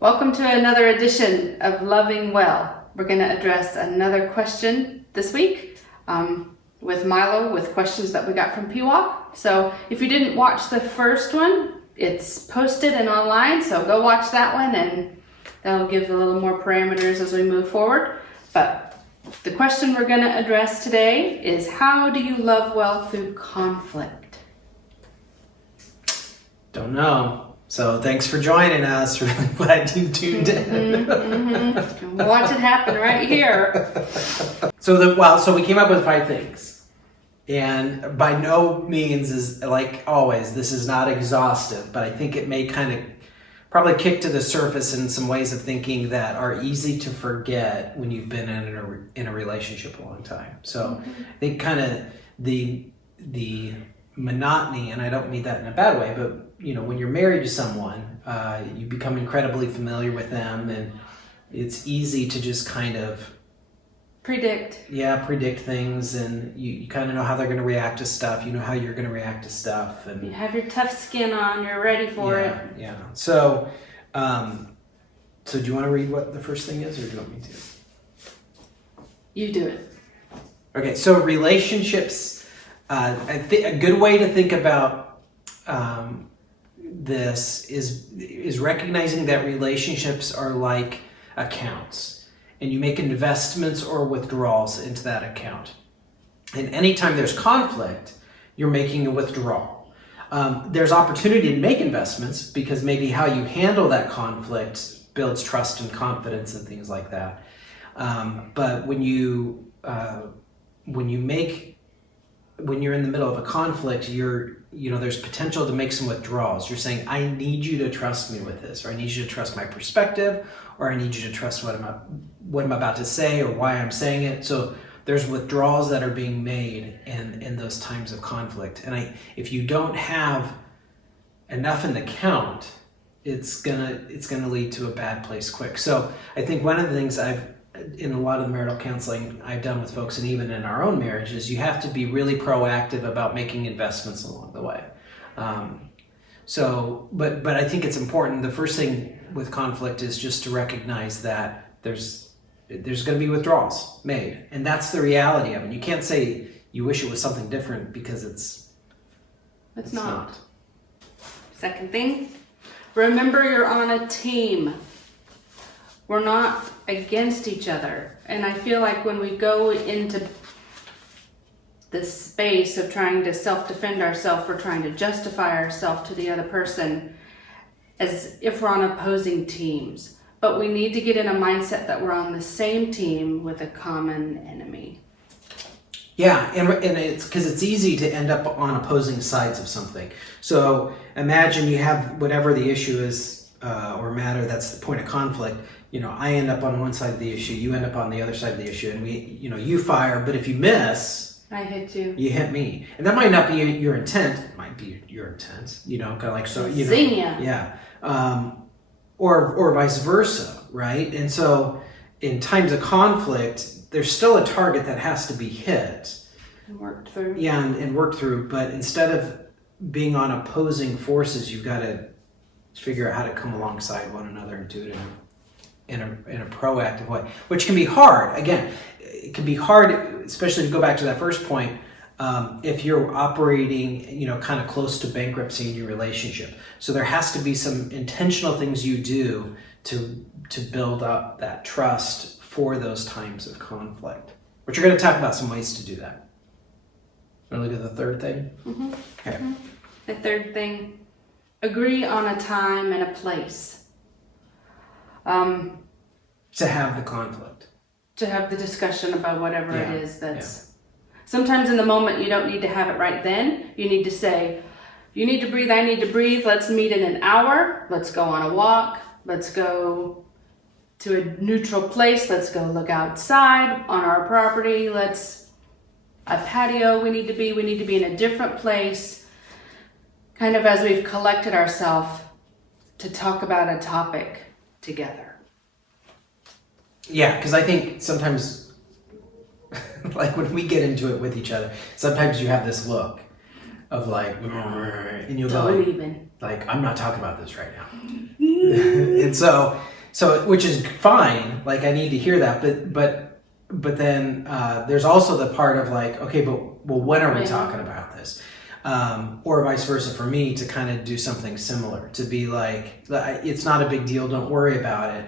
Welcome to another edition of Loving Well. We're going to address another question this week with Milo with questions that we got from PWOC. So if you didn't watch the first one, it's posted and online, so go watch that one and that'll give a little more parameters as we move forward. But the question we're going to address today is, how do you love well through conflict? Don't know. So thanks for joining us. Really glad you tuned in. Watch it happen right here. So we came up with 5 things. And by no means is, like always, this is not exhaustive, but I think it may kind of probably kick to the surface in some ways of thinking that are easy to forget when you've been in a relationship a long time. So I think kind of the monotony, and I don't mean that in a bad way, but you know, when you're married to someone, you become incredibly familiar with them, and it's easy to just kind of predict things, and you kind of know how they're going to react to stuff. You know how you're going to react to stuff, and you have your tough skin on. You're ready for it. Yeah. So do you want to read what the first thing is, or do you want me to? You do it. Okay. So relationships. I think a good way to think about this is recognizing that relationships are like accounts, and you make investments or withdrawals into that account. And anytime there's conflict, you're making a withdrawal. There's opportunity to make investments because maybe how you handle that conflict builds trust and confidence and things like that. But when you're in the middle of a conflict, there's potential to make some withdrawals. You're saying, I need you to trust me with this, or I need you to trust my perspective, or I need you to trust what I'm about to say or why I'm saying it. So there's withdrawals that are being made in those times of conflict. And if you don't have enough in the count, it's gonna lead to a bad place quick. So I think one of the things in a lot of the marital counseling I've done with folks, and even in our own marriage, is you have to be really proactive about making investments along the way. But I think it's important. The first thing with conflict is just to recognize that there's going to be withdrawals made, and that's the reality of it. You can't say you wish it was something different because it's not. Second thing, remember you're on a team. We're not against each other. And I feel like when we go into this space of trying to self-defend ourselves, we're trying to justify ourselves to the other person as if we're on opposing teams. But we need to get in a mindset that we're on the same team with a common enemy. Yeah, and it's because it's easy to end up on opposing sides of something. So imagine you have whatever the issue is or matter that's the point of conflict. You know, I end up on one side of the issue, you end up on the other side of the issue, and you fire, but if you miss, I hit you. You hit me. And that might not be your intent. It might be your intent, kind of like, so, Zing ya. Yeah. Or vice versa, right? And so in times of conflict, there's still a target that has to be hit. And worked through. Yeah, and worked through, but instead of being on opposing forces, you've got to figure out how to come alongside one another and do it in a proactive way, which can be hard. Again, it can be hard, especially to go back to that first point, if you're operating, kind of close to bankruptcy in your relationship. So there has to be some intentional things you do to build up that trust for those times of conflict, which we're going to talk about some ways to do that. Want to look at the third thing? Mm-hmm. Okay. Mm-hmm. The third thing, agree on a time and a place. To have the conflict. To have the discussion about whatever it is that's... Sometimes in the moment you don't need to have it right then. You need to say, you need to breathe, I need to breathe. Let's meet in an hour. Let's go on a walk. Let's go to a neutral place. Let's go look outside on our property. A patio we need to be in a different place. Kind of as we've collected ourselves to talk about a topic together. Yeah, because I think sometimes, like when we get into it with each other, sometimes you have this look of like, and you'll go like, I'm not talking about this right now. And so So, which is fine. Like, I need to hear that, but then there's also the part of like, okay, but well, when are we talking about this? Or vice versa for me to kind of do something similar, to be like, it's not a big deal, don't worry about it.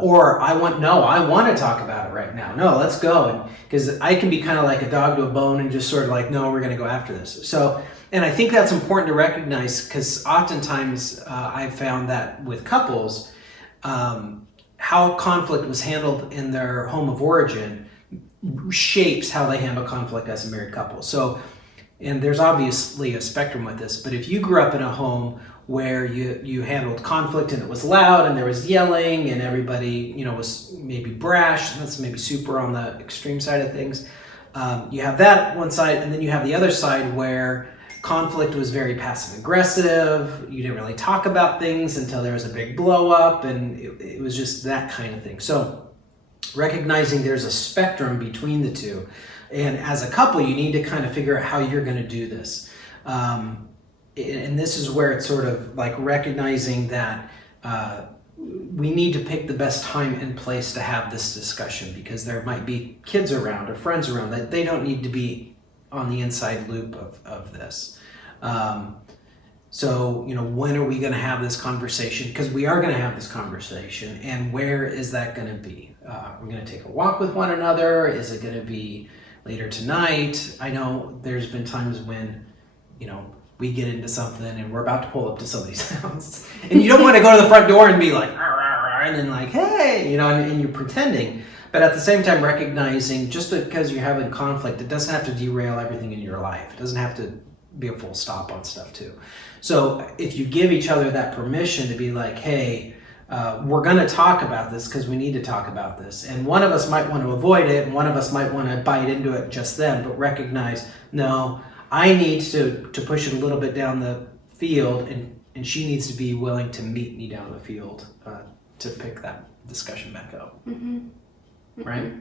Or I want to talk about it right now. No, let's go. Because I can be kind of like a dog to a bone and just sort of like, no, we're going to go after this. So, and I think that's important to recognize, because oftentimes I've found that with couples, how conflict was handled in their home of origin shapes how they handle conflict as a married couple. So, and there's obviously a spectrum with this, but if you grew up in a home where you handled conflict and it was loud and there was yelling and everybody, was maybe brash, and that's maybe super on the extreme side of things. You have that one side, and then you have the other side where conflict was very passive aggressive. You didn't really talk about things until there was a big blow up, and it was just that kind of thing. So recognizing there's a spectrum between the two. And as a couple, you need to kind of figure out how you're going to do this. And this is where it's sort of like recognizing that we need to pick the best time and place to have this discussion, because there might be kids around or friends around that they don't need to be on the inside loop of this. So, when are we going to have this conversation? Because we are going to have this conversation, and where is that going to be? We're going to take a walk with one another. Is it going to be later tonight? I know there's been times when, we get into something and we're about to pull up to somebody's house, and you don't want to go to the front door and be like, "Rah, rah, rah," and then like, hey, and you're pretending. But at the same time, recognizing just because you're having conflict, it doesn't have to derail everything in your life. It doesn't have to be a full stop on stuff too. So if you give each other that permission to be like, hey, we're going to talk about this because we need to talk about this. And one of us might want to avoid it, and one of us might want to bite into it just then, but recognize, no, I need to push it a little bit down the field, and she needs to be willing to meet me down the field to pick that discussion back up. Mm-hmm. Right?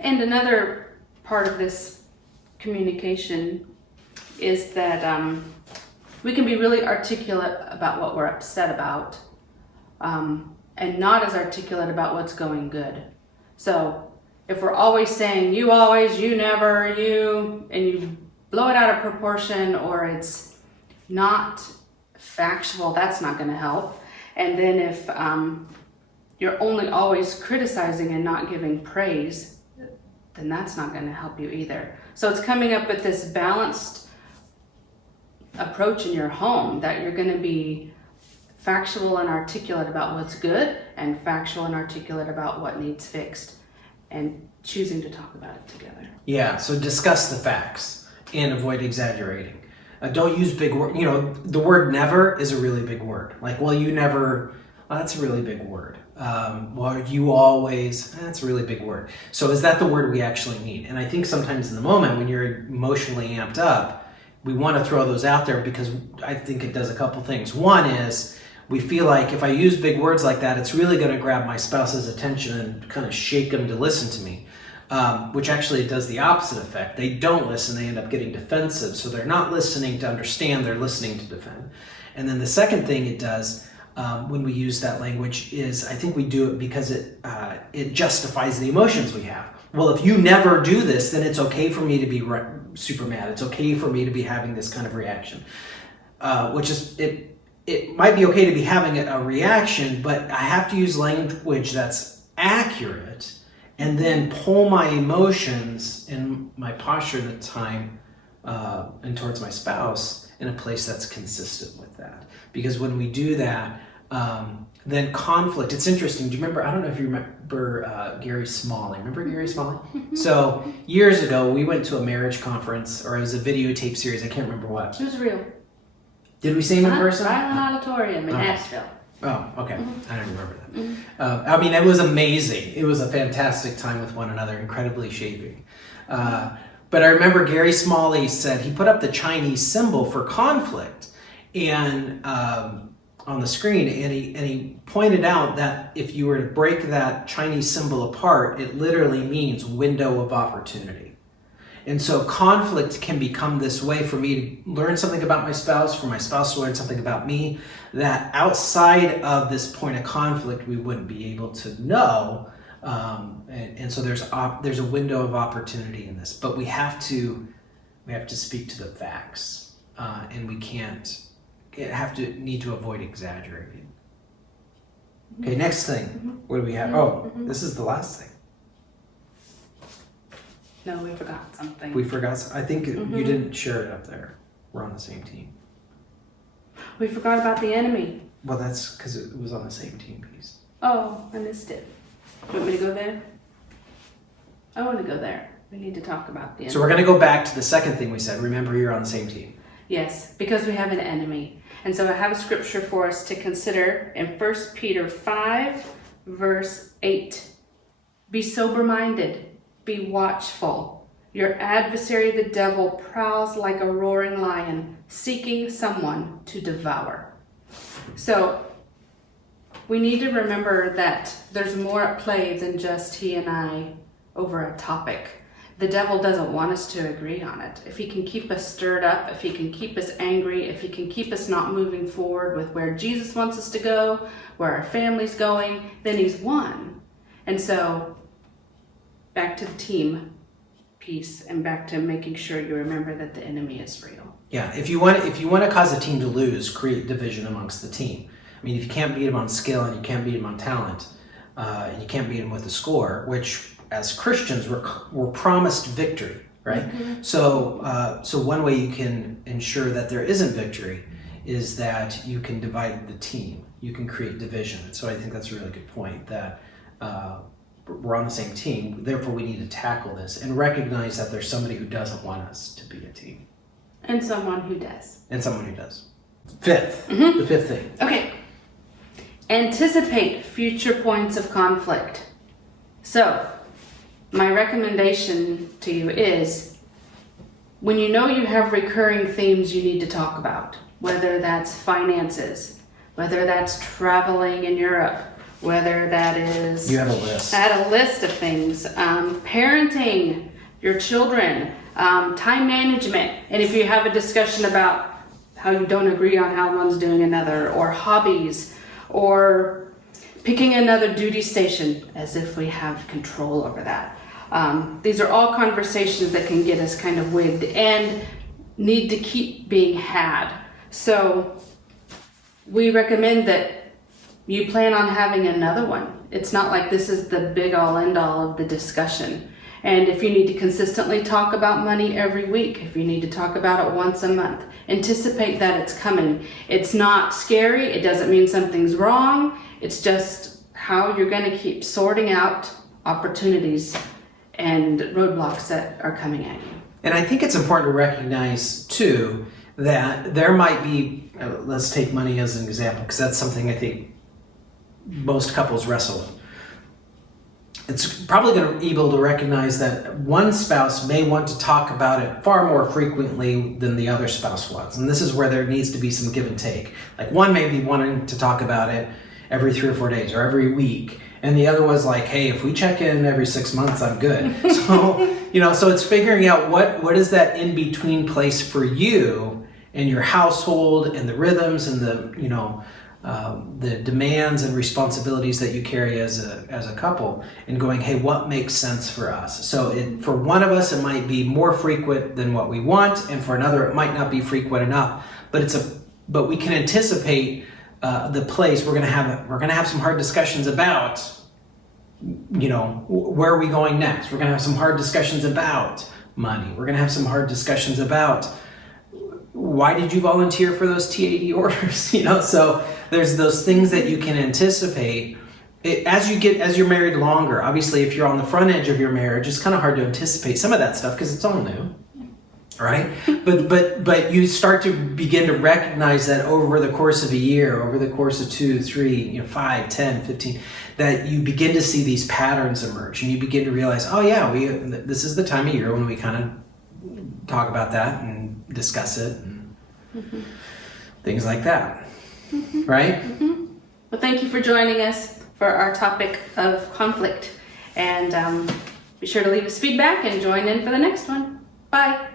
And another part of this communication is that we can be really articulate about what we're upset about, and not as articulate about what's going good. So if we're always saying, you always, you never, and you blow it out of proportion, or it's not factual, that's not going to help. And then if you're only always criticizing and not giving praise, then that's not going to help you either. So it's coming up with this balanced approach in your home, that you're going to be factual and articulate about what's good, and factual and articulate about what needs fixed, and choosing to talk about it together. Yeah, so discuss the facts and avoid exaggerating. Don't use big words. The word never is a really big word. Like, well, you never, that's a really big word. Well, you always, that's a really big word. So is that the word we actually need? And I think sometimes in the moment when you're emotionally amped up, we want to throw those out there, because I think it does a couple things. One is we feel like if I use big words like that, it's really going to grab my spouse's attention and kind of shake them to listen to me. Which actually does the opposite effect. They don't listen, they end up getting defensive. So they're not listening to understand, they're listening to defend. And then the second thing it does when we use that language is, I think we do it because it justifies the emotions we have. Well, if you never do this, then it's okay for me to be super mad. It's okay for me to be having this kind of reaction. Which is, it might be okay to be having a reaction, but I have to use language that's accurate, and then pull my emotions and my posture at the time and towards my spouse in a place that's consistent with that. Because when we do that, then conflict, it's interesting. Do you remember, I don't know if you remember Gary Smalley. Remember Gary Smalley? So years ago, we went to a marriage conference, or it was a videotape series. I can't remember what. It was real. Did we see him in person? Silent Auditorium in Asheville. Oh, okay. I don't remember that. I mean, it was amazing. It was a fantastic time with one another, incredibly shaping. But I remember Gary Smalley said he put up the Chinese symbol for conflict and on the screen, and he pointed out that if you were to break that Chinese symbol apart, it literally means window of opportunity. And so conflict can become this way for me to learn something about my spouse, for my spouse to learn something about me, that outside of this point of conflict, we wouldn't be able to know. And so there's a window of opportunity in this, but we have to speak to the facts, and we need to avoid exaggerating. Okay, next thing. What do we have? Oh, this is the last thing. No, we forgot something. We forgot. I think you didn't share it up there. We're on the same team. We forgot about the enemy. Well, that's because it was on the same team piece. Oh, I missed it. You want me to go there? I want to go there. We need to talk about the enemy. So we're going to go back to the second thing we said. Remember, you're on the same team. Yes, because we have an enemy. And so I have a scripture for us to consider in 1 Peter 5, verse 8. Be sober-minded. Be watchful. Your adversary, the devil, prowls like a roaring lion, seeking someone to devour. So we need to remember that there's more at play than just he and I over a topic. The devil doesn't want us to agree on it. If he can keep us stirred up, if he can keep us angry, if he can keep us not moving forward with where Jesus wants us to go, where our family's going, then he's won. And so back to the team piece and back to making sure you remember that the enemy is real. Yeah, if you want to cause a team to lose, create division amongst the team. I mean, if you can't beat them on skill and you can't beat them on talent, and you can't beat them with a score, which as Christians we're promised victory, right? So one way you can ensure that there isn't victory is that you can divide the team. You can create division. And so I think that's a really good point, that we're on the same team, therefore we need to tackle this and recognize that there's somebody who doesn't want us to be a team. And someone who does. And someone who does. The fifth thing. Okay. Anticipate future points of conflict. So, my recommendation to you is, when you know you have recurring themes you need to talk about, whether that's finances, whether that's traveling in Europe, whether that is... You have a list. Add a list of things. Parenting your children, time management, and if you have a discussion about how you don't agree on how one's doing another, or hobbies, or picking another duty station, as if we have control over that. These are all conversations that can get us kind of wigged and need to keep being had. So we recommend that you plan on having another one. It's not like this is the big all end all of the discussion. And if you need to consistently talk about money every week, if you need to talk about it once a month, anticipate that it's coming. It's not scary. It doesn't mean something's wrong. It's just how you're going to keep sorting out opportunities and roadblocks that are coming at you. And I think it's important to recognize too that there might be, let's take money as an example, because that's something I think most couples wrestle with. It's probably going to be able to recognize that one spouse may want to talk about it far more frequently than the other spouse wants. And this is where there needs to be some give and take. Like one may be wanting to talk about it every 3 or 4 days or every week. And the other was like, hey, if we check in every 6 months, I'm good. So, so it's figuring out what is that in-between place for you and your household and the rhythms and the demands and responsibilities that you carry as a couple, and going, hey, what makes sense for us? So for one of us, it might be more frequent than what we want, and for another, it might not be frequent enough. But we can anticipate the place we're gonna have some hard discussions about. Where are we going next? We're gonna have some hard discussions about money. We're gonna have some hard discussions about why did you volunteer for those T80 orders? So there's those things that you can anticipate. As you're married longer, obviously if you're on the front edge of your marriage, it's kind of hard to anticipate some of that stuff because it's all new, right? But you start to begin to recognize that over the course of a year, over the course of 2, 3, 5, 10, 15, that you begin to see these patterns emerge, and you begin to realize, oh yeah, this is the time of year when we kind of talk about that and discuss it and things like that. Right? Well, thank you for joining us for our topic of conflict. And be sure to leave us feedback and join in for the next one. Bye.